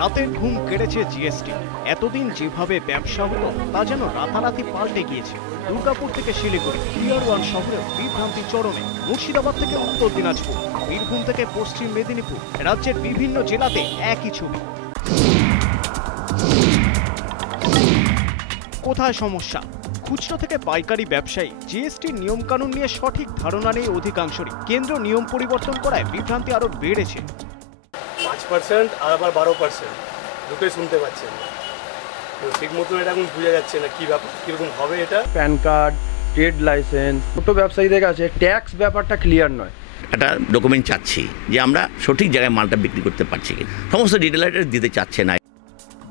রাতের ঘুম কেড়েছে জিএসটি। এতদিন যেভাবে ব্যবসা হতো তা যেন রাতারাতি পাল্টে গিয়েছে। দুর্গাপুর থেকে শিলিগুড়ি, টিয়ার 1 শহরেও বিভ্রান্তি চরমে। মুর্শিদাবাদ থেকে উত্তর দিনাজপুর, বীরভূম থেকে পশ্চিম মেদিনীপুর, রাজ্যের বিভিন্ন জেলাতে একই ছবি। কোথায় সমস্যা? খুচরো থেকে পাইকারি ব্যবসায়ী জিএসটির নিয়মকানুন নিয়ে সঠিক ধারণা নেই অধিকাংশরই। কেন্দ্র নিয়ম পরিবর্তন করায় বিভ্রান্তি আরো বেড়েছে। 5% আর আবার 12% দুটোই শুনতে পাচ্ছেন, তো ঠিক মতো এটা এখন বোঝা যাচ্ছে না কি ব্যাপার, কিরকম হবে এটা। প্যান কার্ড, ট্রেড লাইসেন্স, ছোটো ব্যবসায়ীদের কাছে ট্যাক্স ব্যাপারটা ক্লিয়ার নয়। একটা ডকুমেন্ট চাচ্ছি যে আমরা সঠিক জায়গায় মালটা বিক্রি করতে পারছি কি, সমস্ত ডিটেইলস দিতে চাচ্ছে না।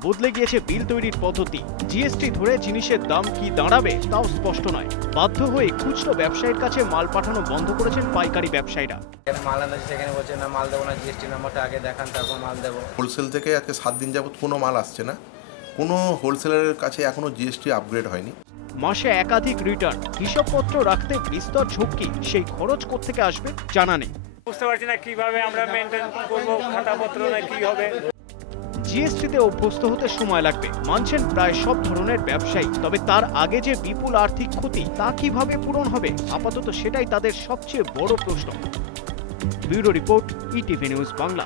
বদলে গিয়েছে বিল তৈরির পদ্ধতি। জিএসটি ধরে জিনিসের দাম কি দাঁড়াবে তাও স্পষ্ট নয়। বাধ্য হয়ে খুচরো ব্যবসায়ীর কাছে মাল পাঠানো বন্ধ করেছেন পাইকারি ব্যবসায়ীরা। মাল আনছে সেখানে বলছে না মাল দেবো না, জিএসটি নাম্বারটা আগে দেখান তারপর মাল দেবো। হোলসেল থেকে আজকে 7 দিন যাবত কোনো মাল আসছে না, কোনো হোলসেলারের কাছে এখনো জিএসটি আপগ্রেড হয়নি। মাসে একাধিক রিটার্ন, হিসাবপত্র রাখতে বিস্তর ঝুঁকি, সেই খরচ কোত্থেকে আসবে জানা নেই। বুঝতে পারছি না কিভাবে আমরা মেনটেন করবো, খাতাপত্র না কি হবে। জিএসটিতে অভ্যস্ত হতে সময় লাগবে, মানছেন প্রায় সব ধরনের ব্যবসায়ী। তবে তার আগে যে বিপুল আর্থিক ক্ষতি তা কিভাবে পূরণ হবে, আপাতত সেটাই তাদের সবচেয়ে বড় প্রশ্ন। Bureau report, ETV news Bangla.